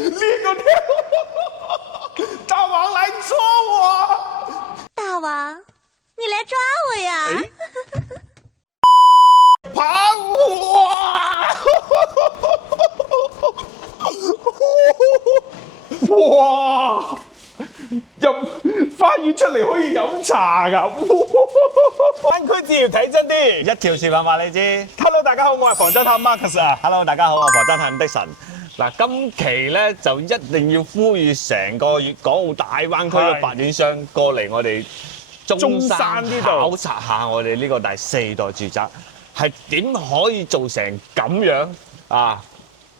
呢個大王來捉我！大王，你來抓我呀！跑我！哇！入花園出嚟可以飲茶㗎！灣區治療睇真啲，一條視頻話你知。Hello， 大家好，我係房偵探 Marcus 啊。Hello， 大家好，我係房偵探的神。嗱，今期咧就一定要呼籲成個粵港澳大灣區嘅發展商過嚟我哋中山呢度考察下我哋呢個第4代住宅係點可以做成咁樣啊！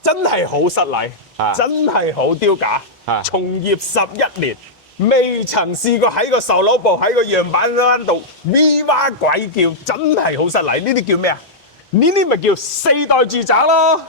真係好失禮，真係好丟架。從業11年，未曾試過喺個售樓部喺個樣板間度 V 哇鬼叫，真係好失禮。呢啲叫咩啊？呢啲咪叫4代住宅咯。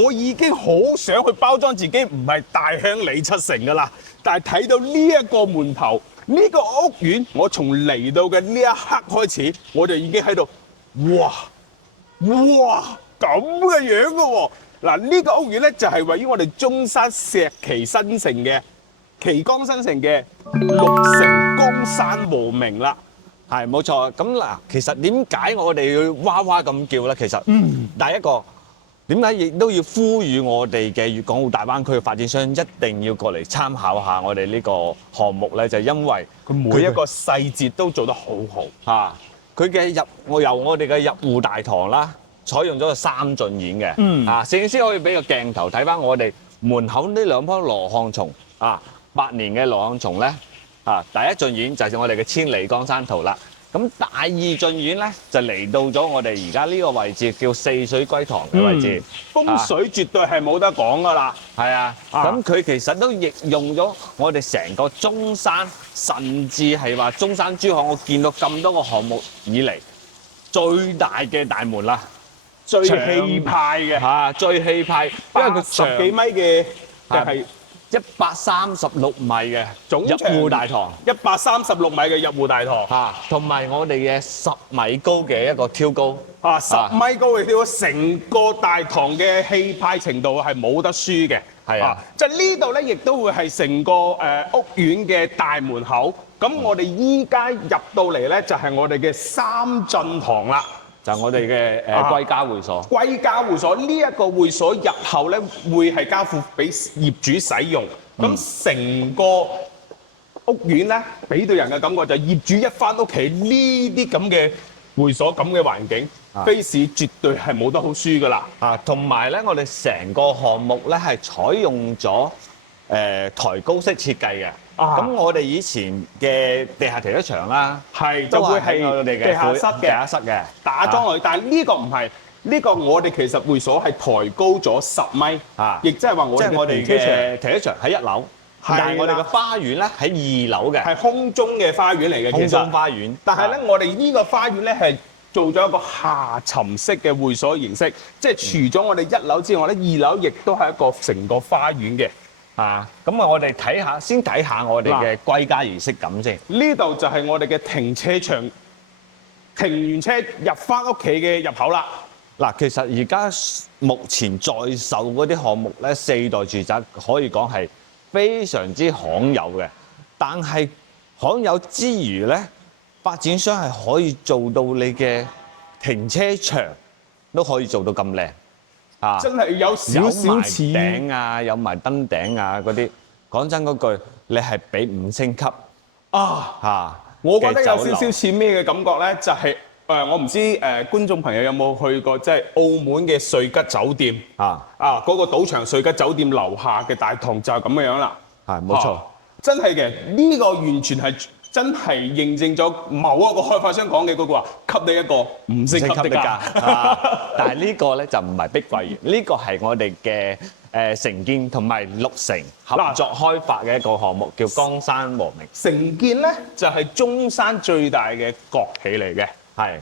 我已經好想去包裝自己，唔係大鄉里七成噶啦。但係睇到呢一個門頭，呢個屋苑，我從嚟到嘅呢一刻開始，我就已經喺度，哇咁嘅樣嘅喎。嗱，呢個屋苑咧就係位於我哋中山石岐新城嘅旗江新城嘅綠城江山和名啦。係冇錯。咁嗱，其實點解我哋要哇哇咁叫咧？其實，第一個。點解亦都要呼籲我哋嘅粵港澳大灣區嘅發展商一定要過嚟參考下我哋呢個項目咧？就係因為佢每一個細節都做得好好嚇。佢嘅由我哋嘅入戶大堂啦，採用咗個3進演嘅。攝影師可以俾個鏡頭睇翻我哋門口呢兩棵羅漢松8年嘅羅漢松咧第一進演就係我哋嘅千里江山圖啦。咁第2進演咧就嚟到咗我哋而家呢個位置叫四水歸堂嘅位置，風水絕對係冇得講噶啦。係啊，咁佢其實都亦用咗我哋成個中山，甚至係話中山珠海，我見到咁多個項目以嚟最大嘅大門啦，最氣派嘅最氣派，因為佢10幾米嘅就係136米嘅總入戶大堂，136米嘅入戶大堂同埋我哋嘅10米高嘅一個挑高10米高嘅挑高，成個大堂嘅氣派程度係冇得輸嘅。係啊，即係呢度咧，亦都會係成個屋苑嘅大門口。咁我哋依家入到嚟咧，就係我哋嘅3進堂啦。就係我哋嘅歸家會所。歸家會所呢一個會所日後咧會係交付俾業主使用。咁成個屋苑咧，俾到人嘅感覺就係業主一返屋企呢啲咁嘅會所咁嘅環境，飛市絕對係冇得好輸噶啦。同埋咧，我哋成個項目咧係採用咗抬高式設計嘅。咁我哋以前嘅地下停車場啦，就會係我哋嘅地下室嘅打樁落去，但係呢個唔係，呢個我哋其實會所係抬高咗10米，亦即係話我哋嘅停車場喺1樓，但係我哋嘅花園咧喺2樓嘅，係空中嘅花園嚟嘅，空中花園。但係咧，我哋呢個花園咧係做咗一個下沉式嘅會所形式，即係除咗我哋1樓之外咧，2樓亦都係一個成個花園嘅。咁我哋先睇下我哋嘅歸家儀式感先。呢度就係我哋嘅停車場，停完車入翻屋企嘅入口啦。嗱，其實而家目前在售嗰啲項目咧，4代住宅可以講係非常之罕有嘅。但係罕有之餘咧，發展商係可以做到你嘅停車場都可以做到咁靚。真係有少少似有埋頂啊，有埋燈頂啊嗰啲。講真嗰句，你係俾5星級我覺得有少少似咩嘅感覺咧？就係我唔知觀眾朋友有冇去過，即係澳門嘅瑞吉酒店嗰個賭場瑞吉酒店樓下嘅大堂就係咁樣啦。係冇錯，真係嘅，呢個完全係真係認證咗某一個開發商講嘅嗰句話，給你一個五星級的價。但係呢個咧就唔係碧桂園，呢個係我哋嘅城建同埋綠城合作開發嘅一個項目，叫江山和明。城建咧就係中山最大嘅國企嚟嘅。係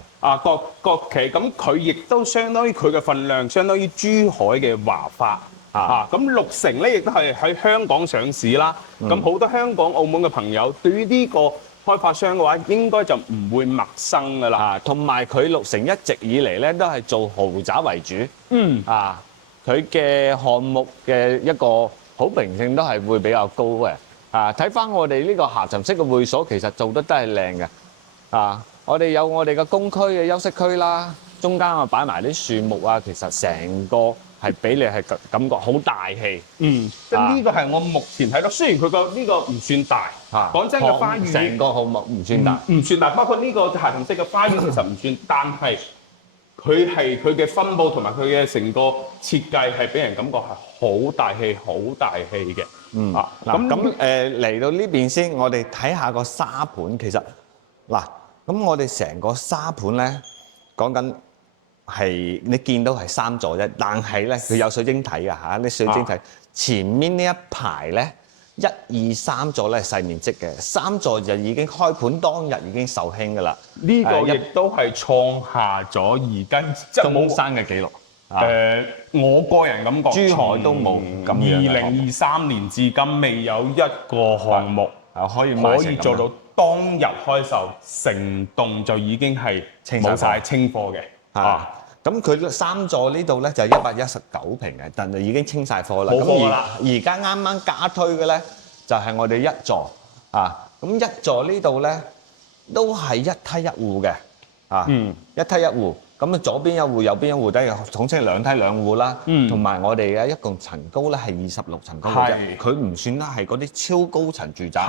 國企，咁佢亦都相當於佢嘅份量，相當於珠海嘅華發咁綠城咧亦都係喺香港上市啦。咁好多香港、澳門嘅朋友對於呢個開發商嘅話，應該就唔會陌生噶啦。同埋佢綠城一直以嚟咧都係做豪宅為主。佢嘅項目嘅一個好評性都係會比較高嘅。睇翻我哋呢個下沉式嘅會所，其實做得都係靚嘅。我哋有我哋嘅公區嘅休息區啦，中間擺埋啲樹木啊，其實成個係俾你係感覺好大氣。即係呢個係我目前睇到，雖然佢個呢個唔算大，講真嘅花園成個項目唔算大，唔算大，包括呢個下沉式嘅花園其實唔算，但係佢嘅分佈同埋佢嘅成個設計係俾人感覺係好大氣、好大氣嘅。咁嚟到呢邊先，我哋睇下個沙盤。其實咁我哋成個沙盤咧，講緊係你見到係3座啫，但係咧佢有水晶體㗎嚇，啲水晶體前面呢一排咧1、2、3座咧係細面積嘅，3座就已經開盤當日已經售罄㗎啦。呢個亦都係創下咗而家中山嘅紀錄。我個人感覺珠海都冇咁樣嘅項目。2023年至今未有一個項目可以做到當日開售，成棟就已經係冇晒清貨嘅。咁佢3座呢度咧就119平嘅，但係已經清晒貨啦。冇貨啦。而家啱啱加推嘅咧就係我哋1座咁1座呢度咧都係一梯一戶嘅一梯一戶。咁左邊一戶，右邊一戶，都係統稱2梯2戶啦。同埋我哋嘅一共層高咧係26層高嘅啫，佢唔算得係嗰啲超高層住宅。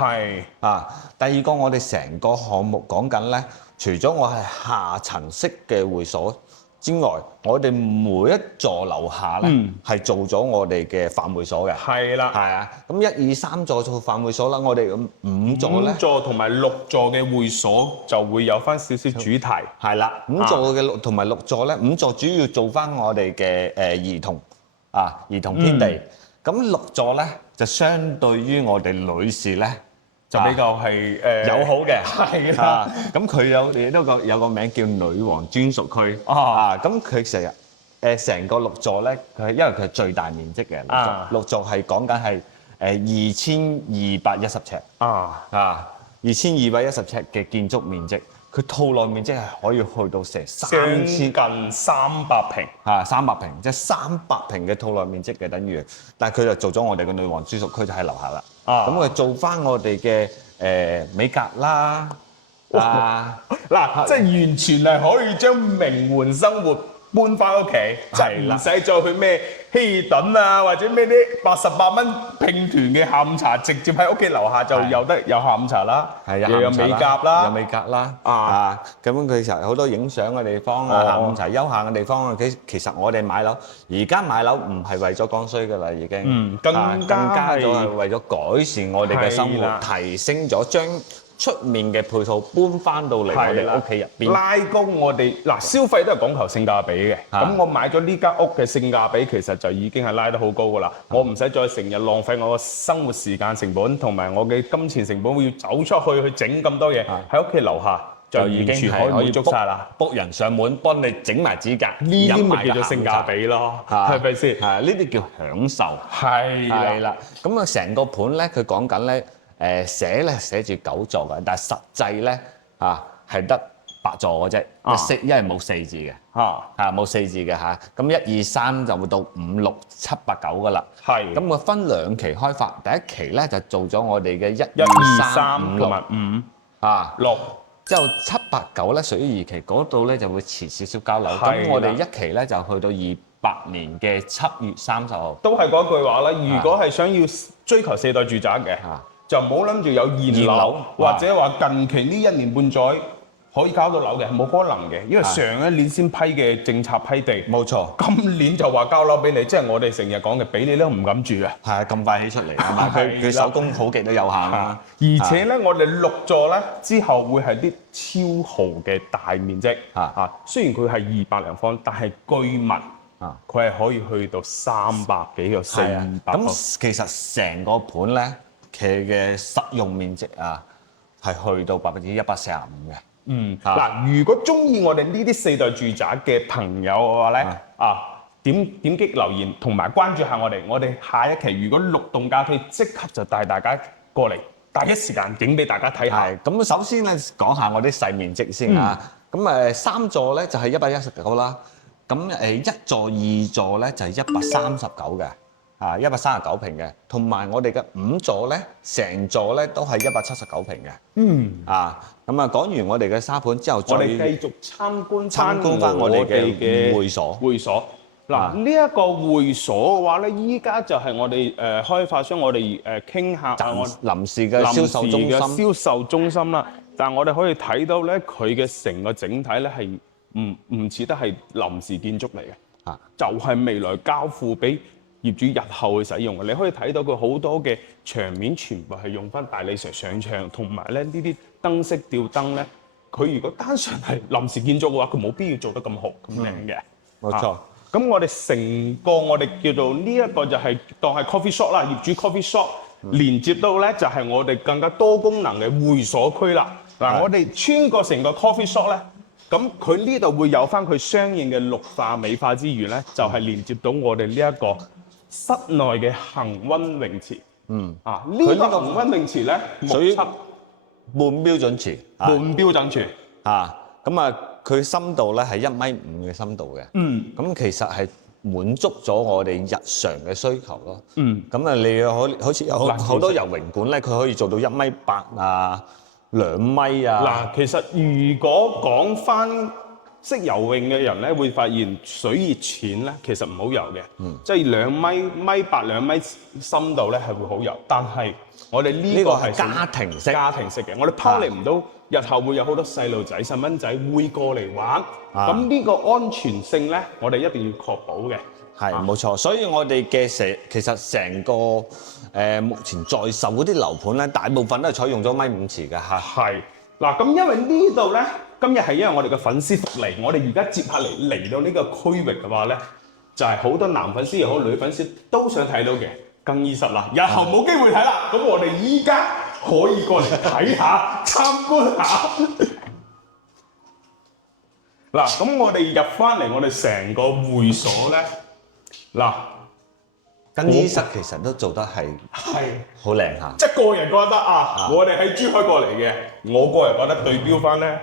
第二個我哋成個項目講緊咧，除咗我係下層式嘅會所之外，我哋每一座樓下咧係做咗我哋嘅飯會所嘅。咁1、2、3座做飯會所啦，我哋咁5座咧，5座同埋6座嘅會所就會有翻少少主題。5座嘅同埋6座咧，5座主要做翻我哋嘅兒童天地。咁6座咧就相對於我哋女士咧，就比較係友好嘅，咁佢有個名叫女王專屬區，咁佢成個6座咧，因為佢係最大面積嘅6座係講緊係2210尺，2210尺嘅建築面積，佢套內面積係可以去到成近300平，300平，即係300平嘅套內面積嘅等於，但係佢就做咗我哋嘅女王專屬區就喺樓下啦。咁佢做翻我哋嘅美甲啦，即係完全係可以將名媛生活搬翻屋企，就唔使再去咩希頓啊，或者咩啲88蚊拼團嘅下午茶，直接喺屋企樓下就有下午茶啦，又有美甲啦，咁佢其實好多影相嘅地方下午茶休閒嘅地方。其實我哋買樓，而家買樓唔係為咗剛需㗎啦，已經，更加咗係為咗改善我哋嘅生活，提升咗將出面嘅配套搬翻到嚟我哋屋企入邊，拉高我哋消費都係講求性價比嘅。咁我買咗呢間屋嘅性價比，其實就已經係拉得好高㗎啦。我唔使再成日浪費我嘅生活時間成本同埋我嘅金錢成本，我要走出去整咁多嘢，喺屋企樓下就已經係可以捉晒啦。book 人上門幫你整埋指甲，呢啲咪叫做性價比咯，係咪先？呢啲叫享受。係啦。咁成個盤咧，佢講緊咧。寫住9座嘅，但係實際咧係得8座嘅啫，因為冇4字嘅，冇4字嘅嚇。咁1、2、3就會到5、6、7、8、9噶啦。咁佢分2期開發，第一期咧就做咗我哋嘅1、2、3、5、6 6，之後7、8、9咧屬於2期，嗰度咧就會遲少少交樓。咁我哋1期咧就去到28年嘅7月30號。都係嗰句話啦，如果係想要追求4代住宅嘅。就唔好諗住有現樓，或者話近期呢1年半載，可以交到樓嘅，冇可能嘅，因為上一年先批嘅政策批地，冇錯，今年就話交樓俾你，即係我哋成日講嘅，俾你都唔敢住啊！係咁快起出嚟啊嘛，佢手工好極都有限啦。而且咧，我哋6座咧之後會係啲超豪嘅大面積雖然佢係200零方，但係居民佢係可以去到300幾個400個。咁其實成個盤咧，佢嘅實用面積係去到145%嘅。嗱，如果中意我哋呢啲4代住宅嘅朋友嘅話咧，點擊留言同埋關注下我哋。我哋下一期如果6棟家居，即刻就帶大家過嚟，第一時間影俾大家睇下。咁首先咧講下我啲細面積先咁3座咧就係119啦。咁1座2座咧就係139嘅，139平嘅。同埋我哋嘅5座咧，成座咧都係179平嘅。咁講完我哋嘅沙盤之後，我哋繼續參觀翻我哋嘅會所。嗱，呢一個會所嘅話咧，依家就係我哋開發商我哋傾下臨時嘅銷售中心啦。但係我哋可以睇到咧，佢嘅成個整體咧係唔似得係臨時建築嚟嘅，就係未來交付俾業主日後去使用嘅。你可以睇到佢好多嘅牆面全部係用翻大理石上牆，同埋咧呢啲燈飾吊燈咧，佢如果單純係臨時建築嘅話，佢冇必要做得咁好咁靚嘅。冇錯。咁我哋成個我哋叫做呢一個就係當係 coffee shop 啦，業主 coffee shop 連接到咧就係我哋更加多功能嘅會所區啦。嗱，我哋穿過成個 coffee shop 咧，咁佢呢度會有翻佢相應嘅綠化美化之餘咧，就係連接到我哋呢一個室內嘅恆溫泳池。呢個恆溫泳池咧屬於半標準池。半標準池。佢深度咧係1.5米嘅深度嘅。咁其實係滿足咗我哋日常嘅需求咯。咁你好似有好多游泳館咧，佢可以做到1.8米2米嗱，其實如果講翻識游泳嘅人咧，會發現水熱淺咧，其實唔好游嘅。即係2米8、2米深度咧係會好游，但係我哋呢個係家庭式嘅，我哋拋離唔到。日後會有好多細路仔、細蚊仔會過嚟玩，咁呢個安全性咧，我哋一定要確保嘅。係冇錯，所以我哋嘅其實成個目前在售嗰啲樓盤咧，大部分都係採用咗1.5米池嘅嚇。係嗱，咁因為呢度咧，今日係因為我哋嘅粉絲福利，我哋而家接下嚟到呢個區域嘅話咧，就係好多男粉絲又好女粉絲都想睇到嘅更衣室啦。日後冇機會睇啦，咁我哋依家可以過嚟睇下、參觀下。嗱，咁我哋入翻嚟，我哋成個會所咧，嗱，更衣室其實都做得係好靚嚇。即係個人覺得我哋喺珠海過嚟嘅，我個人覺得對標翻咧，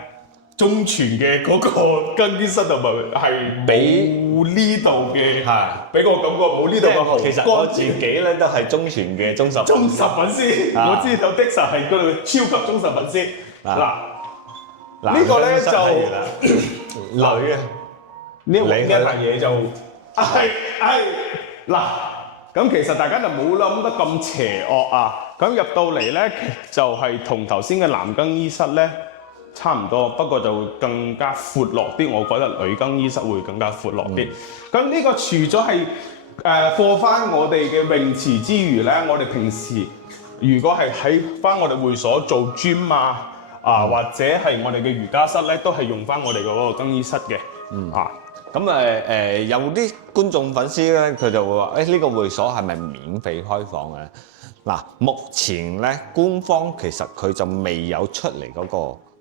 中傳嘅嗰個更衣室同埋係冇呢度嘅，俾我感覺冇呢度嘅豪。其實我自己咧都係中傳嘅忠實粉絲，我知道的實係嗰度超級忠實粉絲。嗱，呢個咧就女嘅，呢一樣嘢就係嗱。咁其實大家就冇諗得咁邪惡咁入到嚟咧，就係同頭先嘅男更衣室咧差唔多，不過就更加闊落啲。我覺得女更衣室會更加闊落啲。咁呢個除咗係放翻我哋嘅泳池之餘咧，我哋平時如果係喺翻我哋會所做 gym 或者係我哋嘅瑜伽室咧，都係用翻我哋嗰個更衣室嘅。咁有啲觀眾粉絲咧，佢就會話：呢個會所係咪免費開放嘅咧？嗱，目前咧官方其實佢就未有出嚟嗰個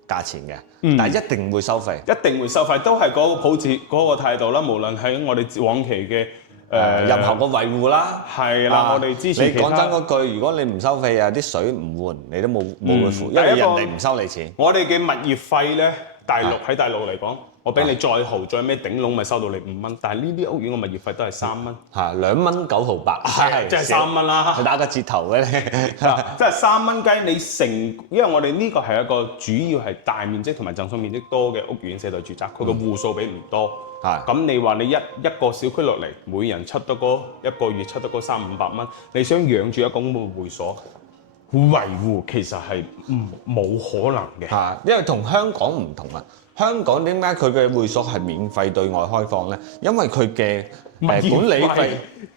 價錢嘅，但係一定會收費，一定會收費，都係嗰個普置嗰個態度啦。無論喺我哋往期嘅入後個維護啦，係啦，我哋之前你講真嗰句，如果你唔收費啲水唔換，你都冇會付，因為人哋唔收你錢。我哋嘅物業費咧，喺大陸嚟講，我俾你再豪再咩頂籠，咪收到你5蚊。但係呢啲屋苑嘅物業費都係3蚊，2蚊9毫8，即係3蚊啦。你打個折頭嘅咧，即係3蚊雞。你因為我哋呢個係一個主要係大面積同埋贈送面積多嘅屋苑社代住宅，佢個戶數比唔多。咁你話你一個小區落嚟，每人出得嗰一個月出得嗰300-500蚊，你想養住一個咁嘅會所，維護，其實係冇可能嘅。嚇，因為同香港唔同啊。香港點解佢嘅會所係免費對外開放咧？因為佢嘅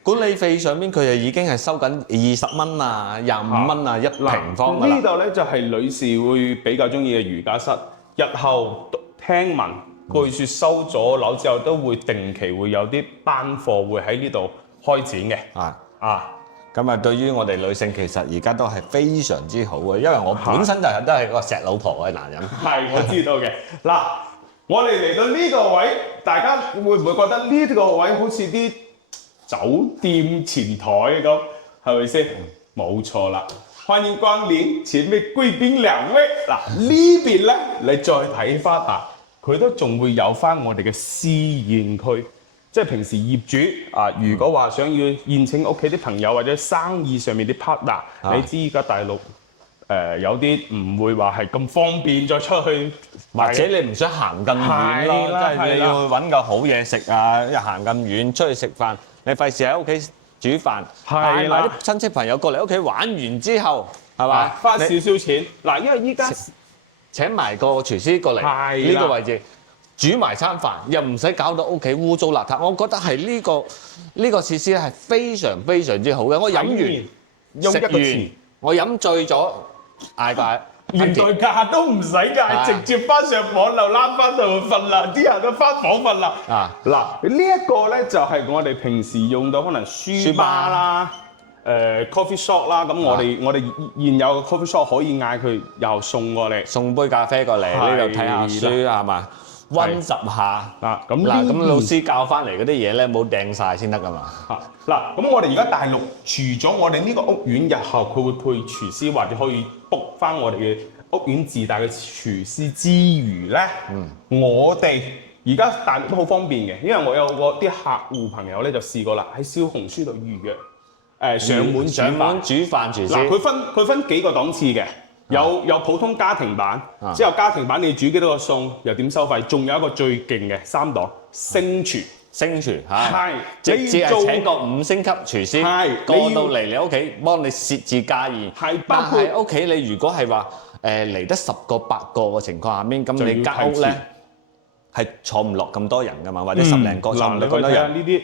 管理費上面佢就已經係收緊20蚊啊、25蚊啊一平方㗎啦。呢度咧就係女士會比較中意嘅瑜伽室。日後聽聞據説收咗樓之後，都會定期會有啲班課會喺呢度開展嘅。咁啊，對於我哋女性其實而家都係非常之好嘅，因為我本身都係個錫老婆嘅男人。係，我知道嘅。嗱，我哋嚟到呢個位，大家會唔會覺得呢個位好似啲酒店前台咁？係咪先？冇錯啦，歡迎光臨前面貴賓兩位。嗱，呢邊咧，你再睇翻啊，佢都仲會有翻我哋嘅私宴區。即係平時業主如果話想要宴請屋企啲朋友或者生意上面啲 partner，你知而家大陸有啲唔會話係咁方便再出去，或者你唔想行咁遠咯，即係你要去揾個好嘢食啊！一行咁遠出去食飯，你費事喺屋企煮飯，帶埋啲親戚朋友過嚟屋企玩完之後，係嘛？花少少錢嗱，因為依家請埋個廚師過嚟呢個位置。煮埋餐飯又唔使搞到屋企污糟邋遢，我覺得係呢個設施咧係非常非常之好嘅。我飲完食完，我飲醉咗，嗌個連代價都唔使㗎，直接翻上房就攬翻度瞓啦，啲人都翻房瞓啦。嗱，呢一個咧就係我哋平時用到可能書吧啦、coffee shop 啦，咁我哋現有嘅 coffee shop 可以嗌佢又送過嚟，送杯咖啡過嚟呢度睇下書係嘛？溫習下咁老師教翻嚟嗰啲嘢咧，冇掟晒先得噶嘛。咁我哋而家大陸除咗我哋呢個屋苑，日後佢會配廚師或者可以 book 翻我哋嘅屋苑自帶嘅廚師之餘咧，我哋而家大陸都好方便嘅，因為我有個啲客戶朋友咧就試過啦，喺小紅書度預約上門煮飯廚師。嗱，佢分幾個檔次嘅。有普通家庭版，之後家庭版你煮幾多個餸，又點收費？仲有一個最勁嘅3檔星廚係直接係請個5星級廚師過到嚟你屋企幫你設置家宴。但係屋企你如果係話嚟得10個8個嘅情況下面，咁你間屋咧係坐唔落咁多人噶嘛，或者10零個坐唔落咁多人呢啲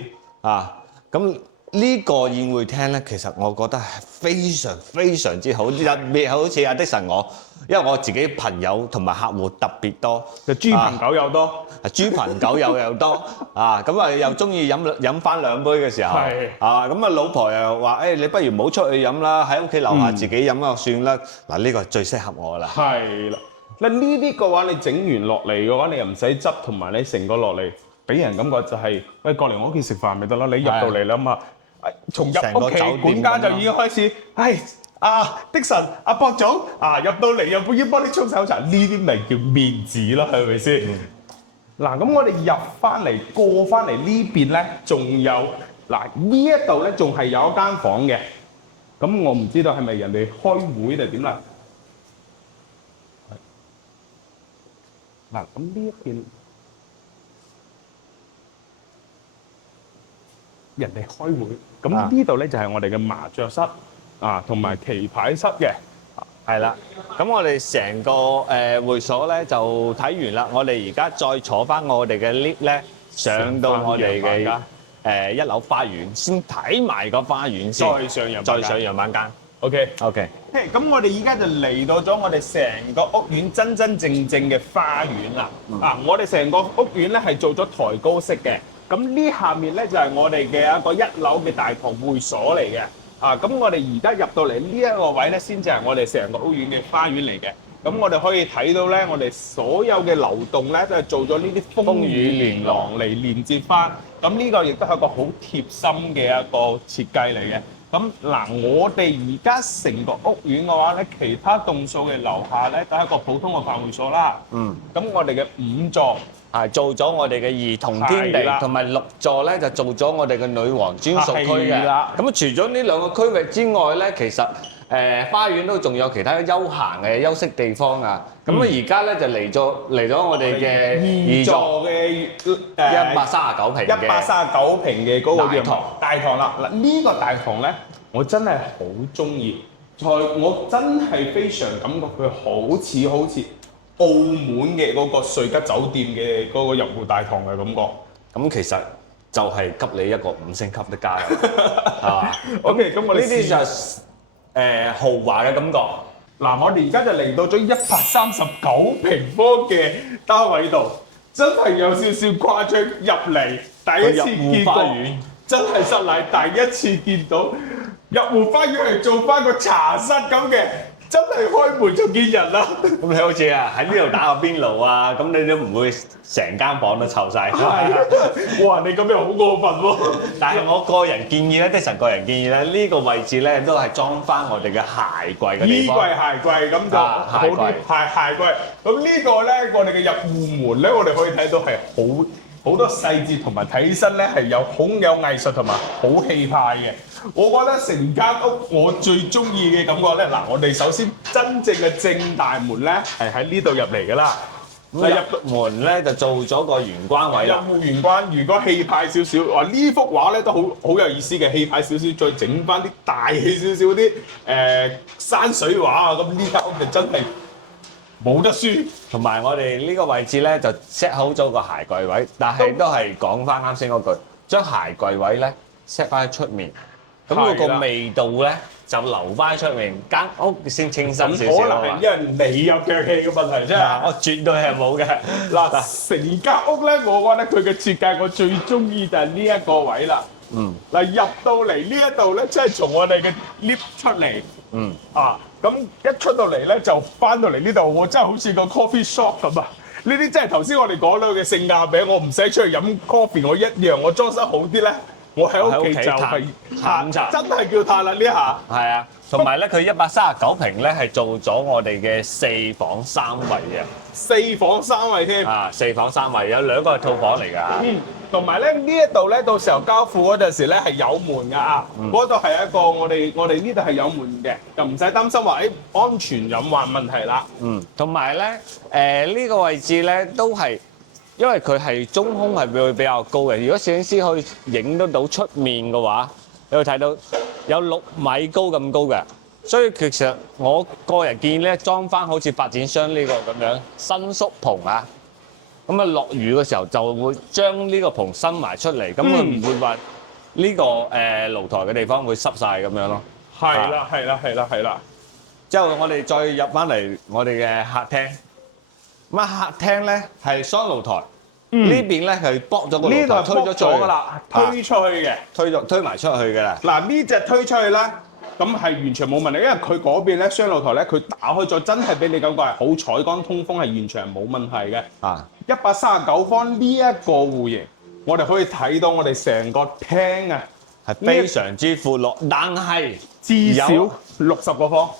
咁。呢個宴會廳咧，其實我覺得係非常非常之好，特別好似阿的神我，因為我自己朋友同埋客戶特別多，就豬朋狗友多，豬朋狗友又多咁啊又中意飲翻2杯嘅時候，咁啊老婆又話你不如唔好出去飲啦，喺屋企樓下自己飲就算啦。嗱呢個係最適合我啦。係啦，嗱呢啲嘅話你整完落嚟嘅話，你又唔使執，同埋你成個落嚟俾人感覺就係喂過嚟我屋企食飯咪得啦，你入到嚟啦嘛。從入屋企管家就已經開始，的神阿博總入到嚟又要幫你沖手茶，呢啲咪叫面子咯，係咪先？嗱，咁我哋入翻嚟過翻嚟呢邊咧，仲有嗱呢一度咧，仲係有一間房嘅。咁我唔知道係咪人哋開會定點啦？嗱，咁呢一邊。人哋開會，咁呢度咧就係我哋嘅麻雀室同埋棋牌室嘅，係啦。咁我哋成個會所咧就睇完啦。我哋而家再坐翻我哋嘅 lift 咧，上到我哋嘅1樓花園，先睇埋個花園先，再上陽板間。OK。咁我哋而家就嚟到咗我哋成個屋苑真真正正嘅花園啦。我哋成個屋苑咧係做咗抬高式嘅。咁呢下面咧就係我哋嘅一個1樓嘅大堂會所嚟嘅，咁我哋而家入到嚟呢一個位咧，先至係我哋成個屋苑嘅花園嚟嘅。咁我哋可以睇到咧，我哋所有嘅流動咧都係做咗呢啲風雨連廊嚟連接翻。咁呢個亦都係一個好貼心嘅一個設計嚟嘅。咁嗱，我哋而家成個屋苑嘅話咧，其他棟數嘅樓下咧都係一個普通嘅飯會所啦。咁我哋嘅5座。做咗我哋嘅兒童天地，同埋6座咧就做咗我哋嘅女王專屬區嘅。咁除咗呢2個區域之外咧，其實花園都仲有其他休閒嘅休息地方啊。咁而家咧就嚟咗我哋嘅2座嘅139平嘅嗰個大堂啦。嗱呢個大堂咧，我真係好中意。我真係非常感覺佢好似澳門嘅嗰個瑞吉酒店嘅嗰個入戶大堂嘅感覺。咁其實就係給你一個5星級的家，係嘛？OK，咁我哋呢啲就係豪華嘅感覺。嗱，我哋而家就嚟到咗139平方嘅單位度，真係有少少誇張。入嚟第一次見過，真係失禮，第一次見到入戶花園係做翻個茶室咁嘅。真係開門就見人啦！咁你好似喺呢度打個邊爐啊，咁你都唔會成間房都臭晒。係，哇！你咁樣好過分喎！但係我個人建議咧，即係個人建議咧，呢個位置咧都係裝翻我哋嘅鞋櫃嘅地方。衣櫃、鞋櫃咁就好啲。鞋櫃。咁呢個咧，我哋嘅入戶門咧，我哋可以睇到係好多細節同埋睇起身咧係好有藝術同埋好氣派嘅。我覺得成間屋我最中意嘅感覺咧，嗱，我哋首先真正嘅正大門咧係喺呢度入嚟㗎啦。入門咧就做咗個玄關位啦。入戶玄關，如果氣派少少，哇！呢幅畫咧都好有意思嘅，氣派少少，再整翻啲大氣少少啲山水畫啊，咁呢間屋就真係冇得輸。同埋我哋呢個位置咧就 set 好咗個鞋櫃位，但係都係講翻啱先嗰句，將鞋櫃位咧 set 翻喺出面。咁嗰個味道咧就留翻出面，間屋先清新少少。可能係因為你有腳氣嘅問題啫。我絕對係冇嘅。嗱，成間屋咧，我覺得佢嘅設計我最中意就係呢一個位啦。嗱，入到嚟呢一度咧，即係從我哋嘅 lift 出嚟。咁一出到嚟咧，就翻到嚟呢度，我真係好似個 coffee shop 咁啊！呢啲真係頭先我哋講到嘅性價比，我唔使出去飲 coffee，我一樣我裝修好啲咧。我喺屋企就係嘆茶，真係叫嘆啦呢下。係啊，同埋咧，佢139平咧係做咗我哋嘅4房3衛嘅。 4房3衛添。4房3衛，有2個係套房嚟㗎。同埋咧呢一度咧，到時候交付嗰陣時咧係有門㗎啊！嗰度係一個我哋呢度係有門嘅，就唔使擔心話安全隱患問題啦。同埋咧呢個位置咧都係。因為佢係中空係會比較高嘅，如果攝影師可以影得到出面嘅話，你會睇到有6米高咁高嘅，所以其實我個人建議咧裝翻好似發展商呢個咁樣伸縮棚啊，咁啊落雨嘅時候就會將呢個棚伸埋出嚟，咁佢唔會話呢個露台嘅地方會濕晒咁樣咯。係啦。之後我哋再入翻嚟我哋嘅客廳。咁啊，客廳咧係雙露台，呢邊咧係駁咗個露台，呢度推咗出去㗎啦，推出去嘅，推埋出去嘅啦。嗱呢隻推出去咧，咁係完全冇問題，因為佢嗰邊咧雙露台咧，佢打開咗，真係俾你感覺係好採光通風，係完全係冇問題嘅。139方呢一個戶型，我哋可以睇到我哋成個廳啊，係非常之闊落，但係至少60個方。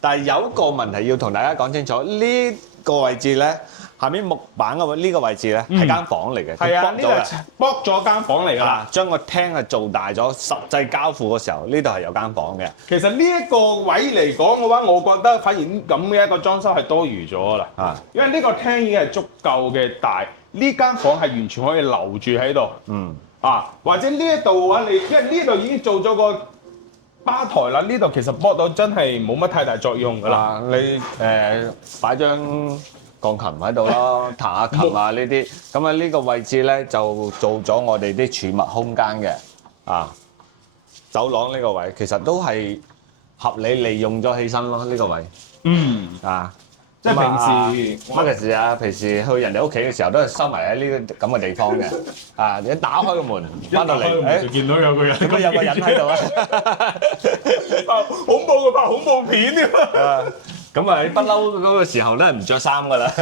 但係有一個問題要同大家講清楚，呢個位置咧，下面木板嘅呢個位置咧係間房嚟嘅，係啊，呢個剝咗間房嚟㗎啦。將個廳係做大咗，實際交付嘅時候，呢度係有間房嘅。其實呢一個位嚟講嘅話，我覺得反而咁嘅一個裝修係多餘咗啦。因為呢個廳已經係足夠嘅大，呢間房係完全可以留住喺度。或者呢一度嘅話，因為呢度已經做咗個吧台啦，呢度其實剝到真係冇乜太大作用㗎啦。你擺張鋼琴喺度咯，彈下琴啊呢啲。咁啊呢個位置咧就做咗我哋啲儲物空間嘅。走廊呢個位其實都係合理利用咗起身咯，呢個位。即係平時去人哋屋企嘅時候都係收埋喺呢個咁嘅地方嘅。你一打開個門翻到嚟，就見到有個人，點解有個人喺度啊？恐怖嘅拍恐怖片添。咁啊，你不嬲嗰個時候都係唔着衫㗎啦。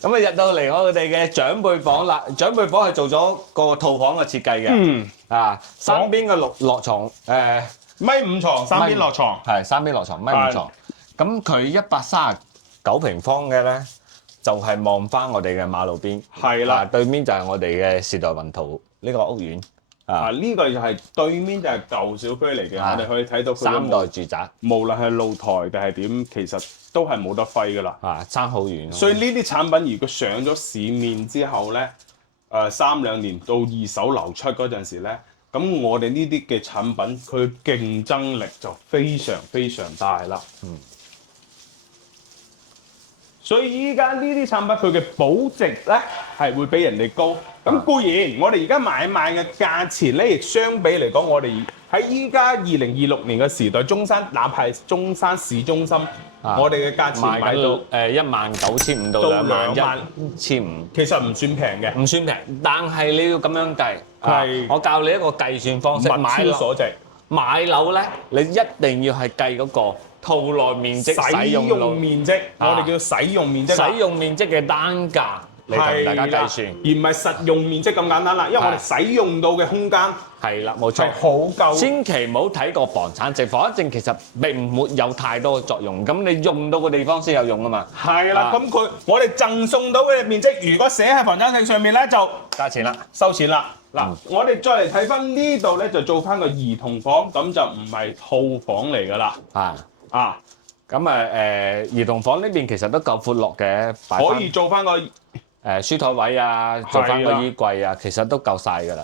咁啊入到嚟我哋嘅長輩房啦，長輩房係做咗個套房嘅設計嘅。三邊嘅落床米五床，三邊落床。係三邊落床，米五床。咁佢139平方嘅咧，就係望翻我哋嘅馬路邊。係啦，對面就係我哋嘅時代雲圖呢個屋苑。呢個就係對面就係舊小區嚟嘅，我哋可以睇到佢3代住宅，無論係露台定係點，其實都係冇得揮㗎啦。爭好遠。所以呢啲產品如果上咗市面之後咧，3-2年到二手流出嗰陣時咧，咁我哋呢啲嘅產品，佢競爭力就非常非常大啦。所以依家呢啲產品佢嘅保值咧係會比人哋高。咁固然我哋而家買賣嘅價錢咧，亦相比嚟講，我哋喺依家2026年嘅時代，中山哪怕係中山市中心，我哋嘅價錢買到19,500到21,500，其實唔算平嘅，唔算平。但係你要咁樣計，係我教你一個計算方式，物超所值。買樓咧，你一定要係計嗰個套內面積、使用面積，我哋叫使用面積。使用面積嘅單價嚟同大家計算，而唔係實用面積咁簡單啦。因為我哋使用到嘅空間係啦，冇錯，係好夠。千祈唔好睇個房產證，房產證其實並沒有太多嘅作用。咁你用到個地方先有用啊嘛。係啦，咁我哋贈送到嘅面積，如果寫喺房產證上面咧，就加錢啦，收錢啦。嗱，我哋再嚟睇翻呢度咧，就做翻個兒童房，咁就唔係套房嚟噶啦。咁兒童房呢邊其實都夠闊落嘅，可以做翻個書台位啊，做翻個衣櫃啊，其實都夠晒㗎啦。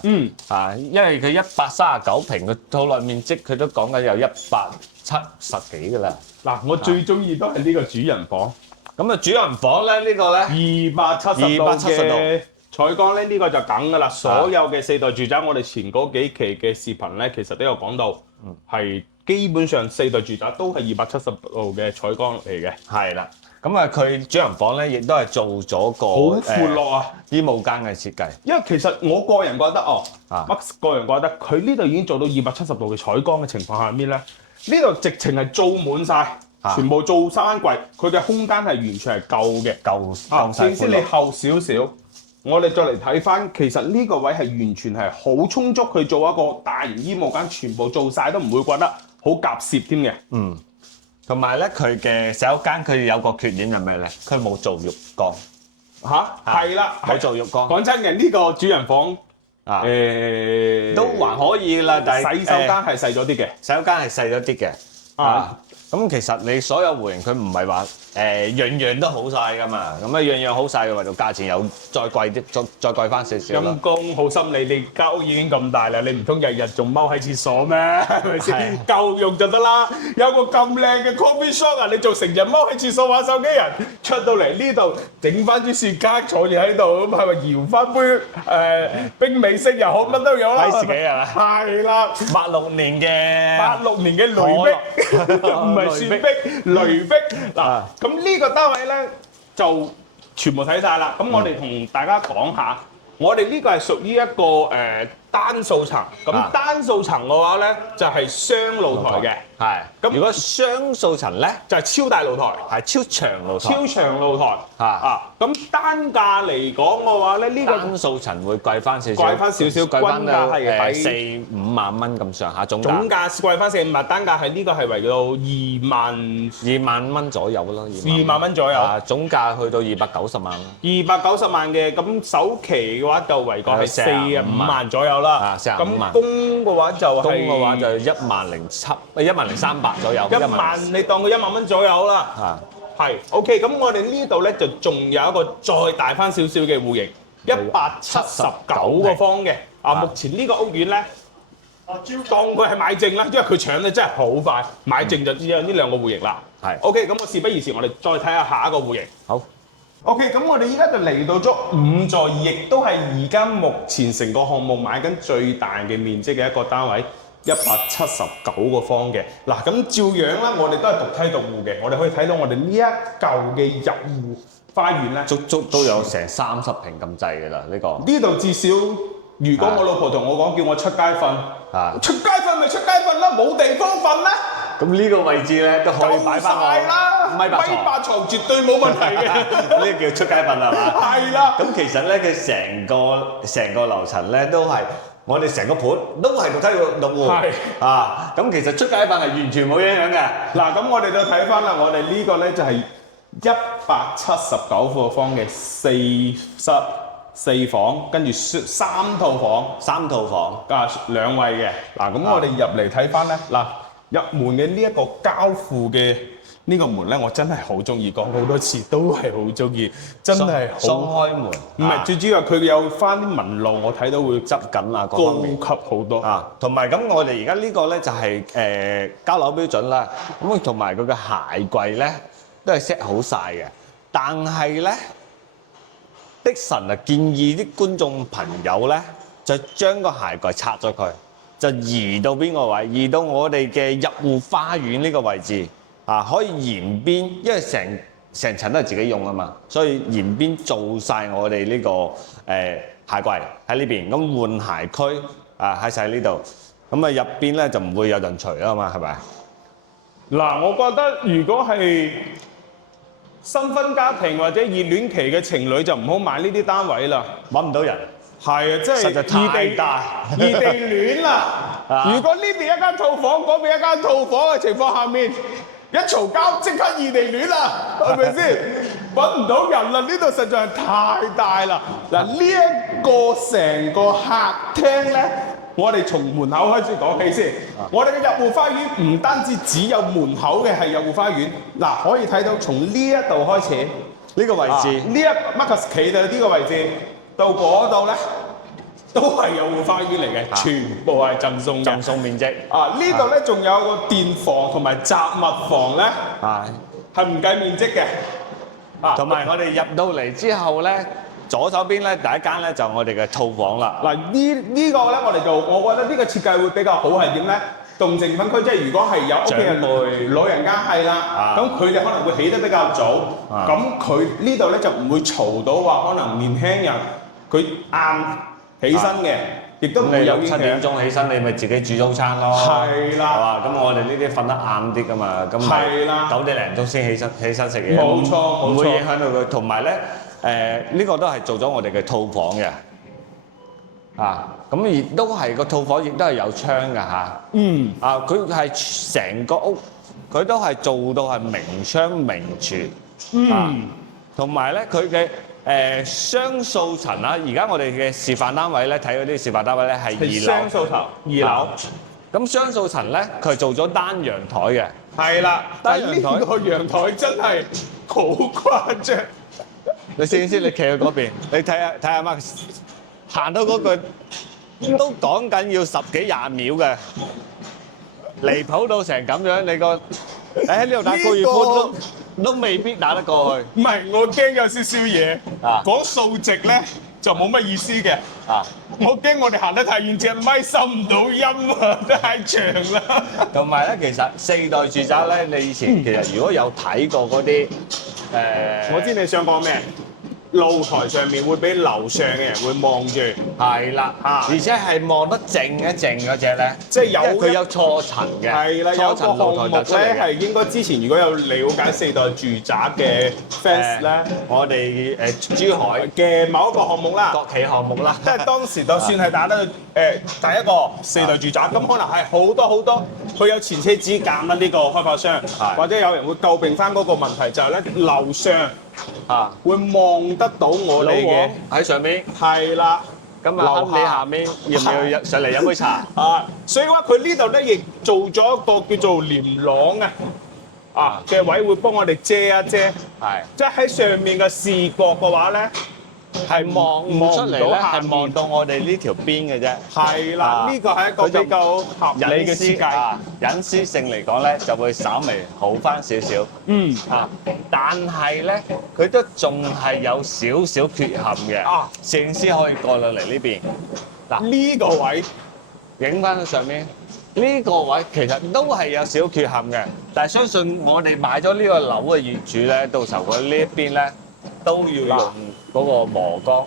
因為佢139平，佢套內面積佢都講緊有170幾㗎啦。嗱，我最中意都係呢個主人房。咁主人房咧呢個咧270度嘅採光咧，呢個就梗㗎啦。所有嘅4代住宅，我哋前嗰幾期嘅視頻咧，其實都有講到，係基本上4代住宅都係270度嘅採光嚟嘅。係啦，咁佢主人房咧亦都係做咗個好闊落啊，衣帽間嘅設計。因為其實我個人覺得Max 個人覺得佢呢度已經做到270度嘅採光嘅情況下面咧，呢度直情係做滿晒。全部做山櫃，佢嘅空間係完全係夠嘅，夠曬。先你後少少，我哋再嚟睇翻，其實呢個位係完全係好充足，去做一個大型衣帽間，全部做晒都唔會覺得好夾攝添嘅。同埋咧，佢嘅洗手間佢有個缺點係咩咧？佢冇做浴缸。係啦，冇做浴缸。講真嘅，呢個主人房都還可以啦，但係洗手間係細咗啲嘅，洗手間係細咗啲嘅。咁其實你所有戶型佢唔係話樣樣都好晒噶嘛，咁樣樣好晒嘅話就價錢有再貴啲，再貴翻少少啦。陰公好心理，你間屋已經咁大啦，你唔通日日仲踎喺廁所咩？係咪先？夠用就得啦。有個咁靚嘅 coffee shop 啊，你做成日踎喺廁所玩手機人，出到嚟呢度整翻支雪茄坐住喺度，咁係咪搖翻杯冰美式又好，乜都有啦。睇自己係嘛？係啦，86年嘅雷碧，唔係雪碧，雷碧嗱。咁呢個單位咧就全部睇晒啦。咁我哋同大家講下，我哋呢個係屬於一個單數層。咁單數層嘅話咧就係雙露台嘅。係。咁如果雙數層咧就係超大露台，係超長露台。超長露台。咁單價嚟講嘅話咧，呢個單數層會貴翻少少。貴翻少少，均價係喺4-5萬蚊咁上下總價。總價貴翻4-5萬，單價係呢個係為到2萬蚊左右咯。2萬蚊左右。總價去到290萬。290萬嘅，咁首期嘅話就為個係45萬左右啦。45萬。咁供嘅話就係10300左右。1萬你當佢1萬蚊左右啦。係 OK，咁我哋呢度咧就仲有一個再大翻少少嘅戶型，179個方嘅。目前呢個屋苑咧，當佢係買剩啦，因為佢搶得真係好快，買剩就只有呢兩個戶型啦。係 OK，咁我事不宜遲，我哋再睇下下一個戶型。好 OK，咁我哋依家就嚟到咗5座，亦都係而家目前成個項目買緊最大嘅面積嘅一個單位。179個方嘅，嗱咁照樣啦，我哋都係獨梯獨戶嘅，我哋可以睇到我哋呢一嚿嘅入戶花園咧，足都有成30平咁滯嘅啦，呢個。呢度至少，如果我老婆同我講叫我出街瞓，出街瞓咪出街瞓啦，冇地方瞓啦。咁呢個位置咧都可以擺翻個米八床，絕對冇問題嘅。呢個叫出街瞓係嘛？係啦。咁其實咧，佢成個樓層咧都係。我哋成個盤都係獨梯獨戶，咁其實出街瞓係完全冇影響嘅。嗱，咁我哋就睇翻啦，我哋呢個咧就係179個方嘅4室4房，跟住3套房，加2位嘅。嗱，咁我哋入嚟睇翻咧，嗱入門嘅呢一個交付嘅呢個門咧，我真係好中意，講好多次都係好中意，真係雙好。開門，唔係最主要係佢有翻啲紋路，我睇到會執緊啊，各高方面級好多。啊，同埋咁我哋而家呢個咧就係交樓標準啦，咁同埋佢嘅鞋櫃咧都係 set 好晒嘅，但係咧的神啊建議啲觀眾朋友咧就將個鞋櫃拆咗佢，就移到邊個位？移到我哋嘅入戶花園呢個位置啊，可以沿邊，因為成層都係自己用啊嘛，所以沿邊做晒我哋呢個鞋櫃喺呢邊，咁換鞋區啊喺晒呢度，咁啊入邊咧就唔會有人除啊嘛，係咪？嗱，我覺得如果係新婚家庭或者熱戀期嘅情侶就唔好買呢啲單位啦。揾唔到人，係啊，即係實在太大，異地戀啦。如果呢邊一間套房，嗰邊一間套房嘅情況下面，一嘈交即刻異地戀啦，係咪先？揾唔到人啦，呢度實在係太大啦。嗱，呢一個成個客廳咧，我哋從門口開始講起先。我哋嘅入戶花園唔單止只有門口嘅係入戶花園，嗱可以睇到從呢一度開始。呢個位置呢一 Marcus 企到呢個位置，到嗰度咧都係有戶花園嚟嘅，全部係贈送嘅。贈送面積啊！呢度咧仲有個電房同埋雜物房咧，係唔計面積嘅。啊，同埋我哋入到嚟之後咧，左手邊咧第一間咧就我哋嘅套房啦。嗱呢個咧我哋就我覺得呢個設計會比較好係點咧？動靜分區，即係如果係有屋企人老人家係啦，咁佢哋可能會起得比較早，咁佢呢度咧就唔會嘈到話可能年輕人佢晏起身嘅，亦都唔會有7點鐘起身，你咪自己煮早餐咯。係啦，係嘛？咁我哋呢啲瞓得晏啲噶嘛，咁係啦9點零鐘先起身食嘢，冇錯唔會影響到佢。同埋咧，呢個都係做咗我哋嘅套房嘅。咁亦都係個套房，亦都係有窗㗎嚇。佢係成個屋，佢都係做到係明窗明廚。同埋咧，佢嘅雙數層啦，而家我哋嘅示範單位咧，睇嗰啲示範單位咧係2樓。雙數層2樓。咁雙數層咧，佢係做咗單陽台嘅。係啦，但係呢個陽台真係好誇張。你試先，你企喺嗰邊，你睇下 Mark，行到嗰句都講緊要10幾20秒嘅，離譜到成咁樣，你個喺呢度打高爾夫都未必打得過去。唔係，我驚有少少嘢。講數值咧就冇乜意思嘅。我驚我哋行得太遠，隻咪收唔到音啊，太長啦。同埋咧，其實4代住宅咧，你以前其實如果有睇過嗰啲我知你想講咩？露台上面會俾樓上嘅人會望住，係啦，而且係望得靜一靜嗰只咧，即係有佢有錯層嘅，係啦，有個項目咧係應該之前如果有了解4代住宅嘅 fans 咧，我哋珠海嘅某一個項目啦，國企項目啦，即係當時就算係打得第一個4代住宅，咁可能係好多佢有前車之鑑啦呢個開發商，或者有人會詬病翻嗰個問題就係咧樓上。會望得到我哋嘅喺上邊，係啦。咁啊，你下面要唔要上嚟飲杯茶？所以嘅話，佢呢度咧亦做咗一個叫做廉廊嘅位，會幫我哋遮一遮。係，即係喺上面嘅視覺嘅話咧，係望出嚟咧，係望到我哋呢條邊嘅啫。係啦，呢個係一個比較合理嘅設計。隱私性嚟講咧，就會稍微好翻少少。但係咧，佢都仲係有少少缺陷嘅。攝影師可以過到嚟呢邊。嗱，呢個位影翻上面，呢個位其實都係有少缺陷嘅。但係相信我哋買咗呢個樓嘅業主咧，到時候佢呢一邊咧都要用嗰個磨光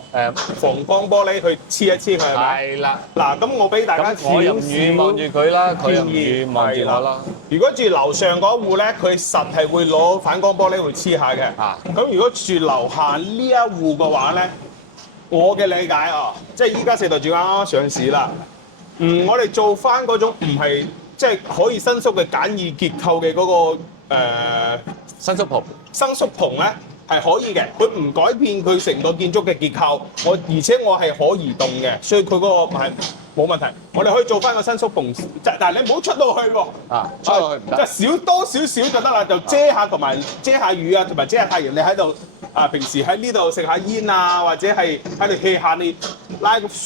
防光玻璃去黐一黐佢係咪？係啦。嗱，咁我俾大家我又唔願望住佢啦，佢又唔願望住我啦。如果住樓上嗰戶咧，佢實係會攞反光玻璃會黐下嘅。咁如果住樓下呢一戶嘅話咧，我嘅理解即係依家4代住啱啱上市啦。我哋做翻嗰種唔係即係可以伸縮嘅簡易結構嘅嗰個伸縮棚咧。係可以嘅，佢唔改變佢成個建築嘅結構，而且我係可移動嘅，所以佢嗰個係冇問題。我哋可以做翻個伸縮縫，但係你唔好出到去喎。出到去唔得，即係少多少少就得啦，就遮下同埋遮下雨啊，同埋遮下太陽。你喺度平時喺呢度食下煙啊，或者係喺度 hea 下，你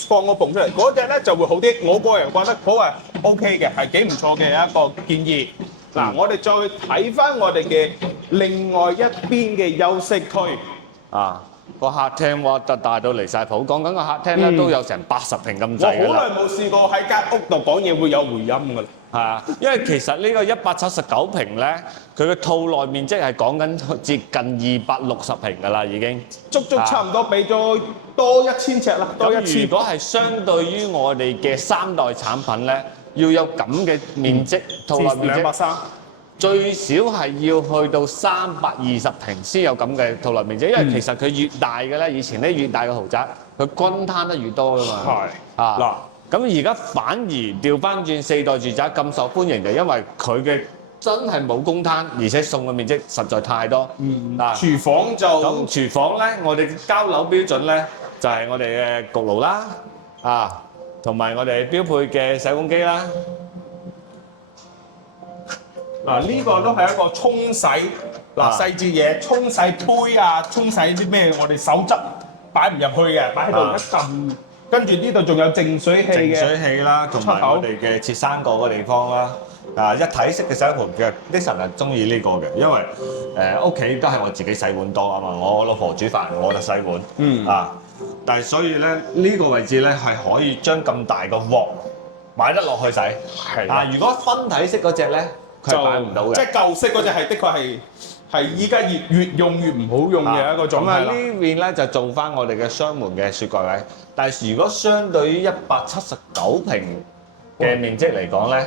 放個縫出嚟，嗰隻咧就會好啲。我個人覺得嗰個 OK 嘅，係幾唔錯嘅一個建議。嗱，我哋再睇翻我哋嘅另外一邊嘅休息區。個客廳哇，大到離晒譜。講緊個客廳咧都有成80平咁滯㗎啦。我好耐冇試過喺間屋度講嘢會有回音㗎啦。係啊，因為其實呢個179平咧，佢嘅套內面積係講緊接近260平㗎啦，已經足差唔多俾咗多1000尺啦，多1000。如果係相對於我哋嘅3代產品咧，要有咁嘅面積，套內面積230。最少係要去到320平先有咁嘅套內面積，因為其實佢越大嘅咧，以前咧越大嘅豪宅，佢均攤得越多㗎嘛。嗱。咁而家反而調翻轉4代住宅咁受歡迎，就因為佢嘅真係冇公攤，而且送嘅面積實在太多。廚房就咁廚房咧，我哋交樓標準咧就係我哋嘅焗爐啦，同埋我哋標配嘅洗碗機啦。嗱，呢個都係一個沖洗細節嘢，沖洗杯啊，沖洗啲咩我哋手執擺唔入去嘅，擺喺度一撳。跟住呢度仲有淨水器嘅，淨水器啦，同埋我哋嘅切生果嘅地方啦。一體式嘅洗碗盤嘅，Dixon係中意呢個嘅，因為屋企都係我自己洗碗多啊嘛，我老婆煮飯，我就洗碗。但係所以咧呢個位置咧係可以將咁大個鑊擺得落去洗。如果分體式嗰只咧，佢係擺唔到嘅。即係舊式嗰只係的確係依家越用越唔好用嘅一個狀態啦。呢邊咧就做翻我哋嘅雙門嘅雪櫃位，但係如果相對於179平嘅面積嚟講咧，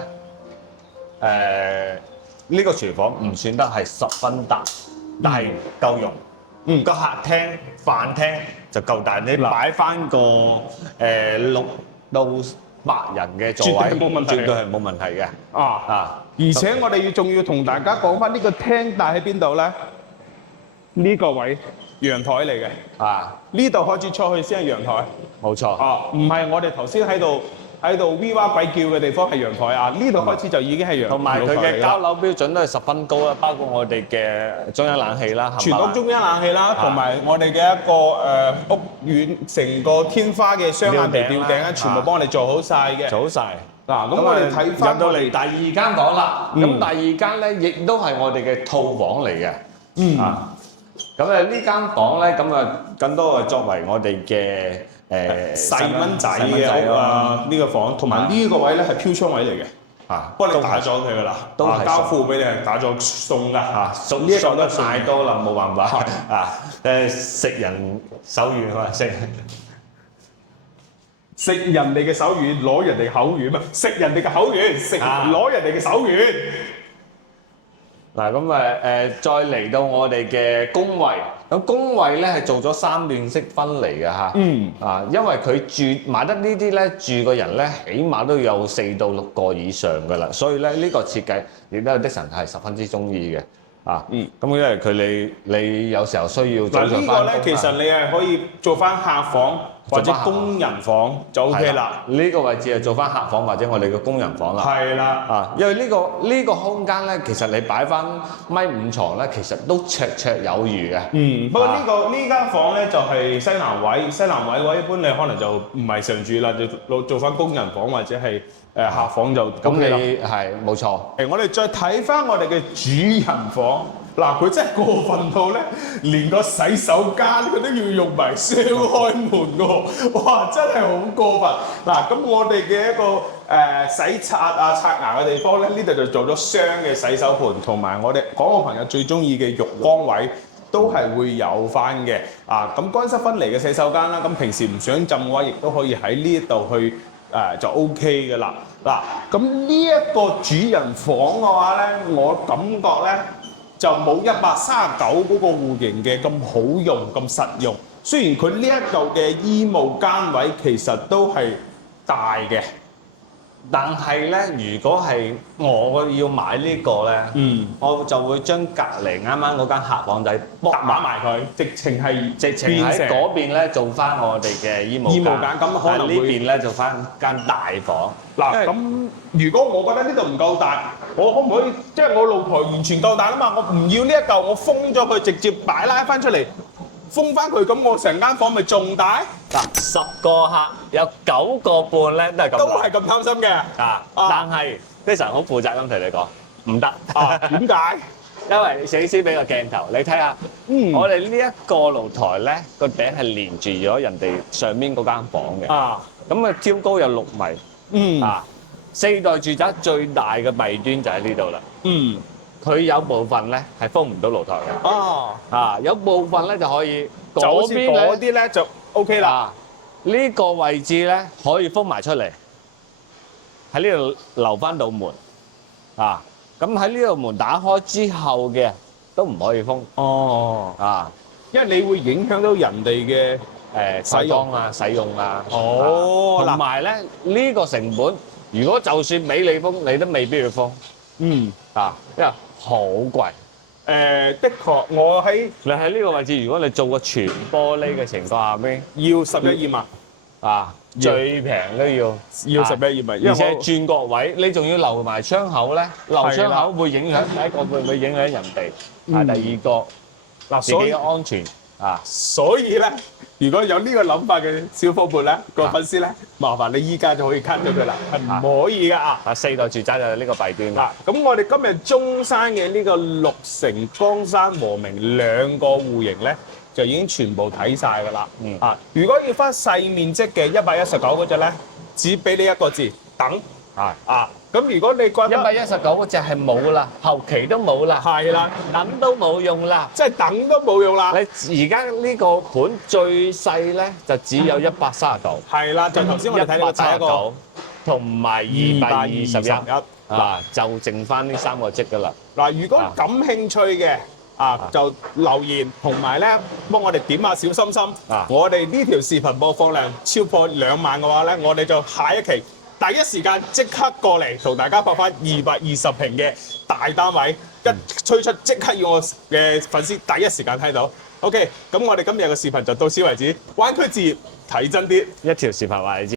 呢個廚房唔算得係十分大，但係夠用。個客廳、飯廳就夠大，你擺翻個6到8人嘅座位，絕對係冇問題嘅。而且我哋仲要同大家講翻呢個廳大喺邊度咧？呢個位陽台嚟嘅。呢度開始出去先係陽台。冇錯。唔係我哋頭先喺度 V 哇鬼叫嘅地方係陽台啊！呢度開始就已經係陽台。同埋佢嘅交樓標準都係十分高啦，包括我哋嘅中央冷氣啦，全屋中央冷氣啦，同埋我哋嘅一個屋苑成個天花嘅雙眼皮吊頂咧，全部幫我哋做好晒嘅。做好晒。嗱，咁我哋睇翻入到嚟第2間房啦。咁第2間咧，亦都係我哋嘅套房嚟嘅。咁呢間房咧，咁更多係作為我哋嘅細蚊仔嘅屋啊，呢個房，同埋呢個位咧係飄窗位嚟嘅。幫你打咗佢㗎啦，都係交付俾你打咗送㗎。送得太多啦，冇辦法。食人手軟啊，食人哋嘅手軟，攞人哋口軟嘛，食人哋嘅口軟，攞人哋嘅手軟。嗱，咁再嚟到我哋嘅工位，咁工位咧係做咗3段式分離嘅因為佢買得呢啲咧，住嘅人咧，起碼都有4到6個以上㗎啦，所以咧呢個設計亦都有Dixon係十分之中意嘅。咁因為你有時候需要早上呢個咧，其實你係可以做翻客房或者工人房就 OK 啦。呢個位置係做翻客房或者我哋嘅工人房啦。係啦。因為呢個空間咧，其實你擺翻1.5米床咧，其實都綽綽有餘嘅。不過呢間房咧就係西南位，西南位嘅話，一般你可能就唔係常住啦，就做翻工人房或者係客房就 OK 啦。咁你係冇錯。我哋再睇翻我哋嘅主人房，嗱佢真係過分到咧，連個洗手間佢都要用埋雙開門喎，哇！真係好過分。嗱，咁我哋嘅一個洗刷啊、刷牙嘅地方咧，呢度就做咗雙嘅洗手盆，同埋我哋港澳朋友最中意嘅浴缸位都係會有翻嘅。咁乾濕分離嘅洗手間啦，咁平時唔想浸嘅話，亦都可以喺呢度去就 OK 嘅啦。嗱，咁呢一個主人房嘅話咧，我感覺咧就冇139嗰個戶型嘅咁好用、咁實用。雖然佢呢一嚿嘅衣帽間位其實都係大嘅，但係咧，如果係我要買呢個咧，我就會將隔離啱啱嗰間客房仔打埋佢，直情係直情喺嗰邊咧做翻我哋嘅衣帽間，咁可能呢邊咧做翻間大房。嗱，咁如果我覺得呢度唔夠大，我可唔可以即係我露台完全夠大啦嘛？我唔要呢一嚿，我封咗佢，直接擺拉翻出嚟，封翻佢，咁我成間房咪仲大？嗱，10個客有9個半咧都係咁都係咁貪心嘅。但係非常好負責咁同你講，唔得。點解？因為攝影師俾個鏡頭，你睇下，我哋呢一個露台咧個頂係連住咗人哋上面嗰間房嘅，咁啊挑高有6米，4代住宅最大嘅弊端就喺呢度啦。佢有部分咧係封唔到露台嘅，有部分咧就可以，就好似嗰邊咧嗰啲咧就 OK 啦。呢個位置咧可以封埋出嚟，喺呢度留翻道門，咁喺呢度門打開之後嘅都唔可以封，因為你會影響到人哋嘅使用啊，嗱，同埋咧呢個成本，如果就算俾你封，你都未必要封，因為好貴。的確，我喺你喺呢個位置，如果你做個全玻璃嘅情況下邊，要11二萬，最平都要11二萬，因為而且轉角位，你仲要留埋窗口咧，留窗口會影響第一個會唔會影響人哋，第二個自己嘅安全。所以咧，如果有呢個諗法嘅小伙伴咧，個粉絲咧，麻煩你依家就可以 cut 咗佢啦，係唔可以噶4代住宅就係呢個弊端啦。咁我哋今日中山嘅呢個綠城、江山、和明兩個戶型咧，就已經全部睇晒㗎啦。如果要翻細面積嘅119嗰隻咧，只俾你一個字等。咁如果你覺得119嗰隻係冇啦，後期都冇啦，係啦，等都冇用啦，即係等都冇用啦。你而家呢個盤最細咧就只有139，係啦，就頭先我哋睇到第一個，同埋221，就剩翻呢3個積㗎啦。嗱，如果感興趣嘅就留言，同埋咧幫我哋點下小心心。我哋呢條視頻播放量超過2萬嘅話咧，我哋就下一期第一時間即刻過嚟同大家拍翻220平嘅大單位，一推出即刻要我嘅粉絲第一時間睇到。OK，咁我哋今日嘅視頻就到此為止。灣區置業睇真啲，一條視頻話你知。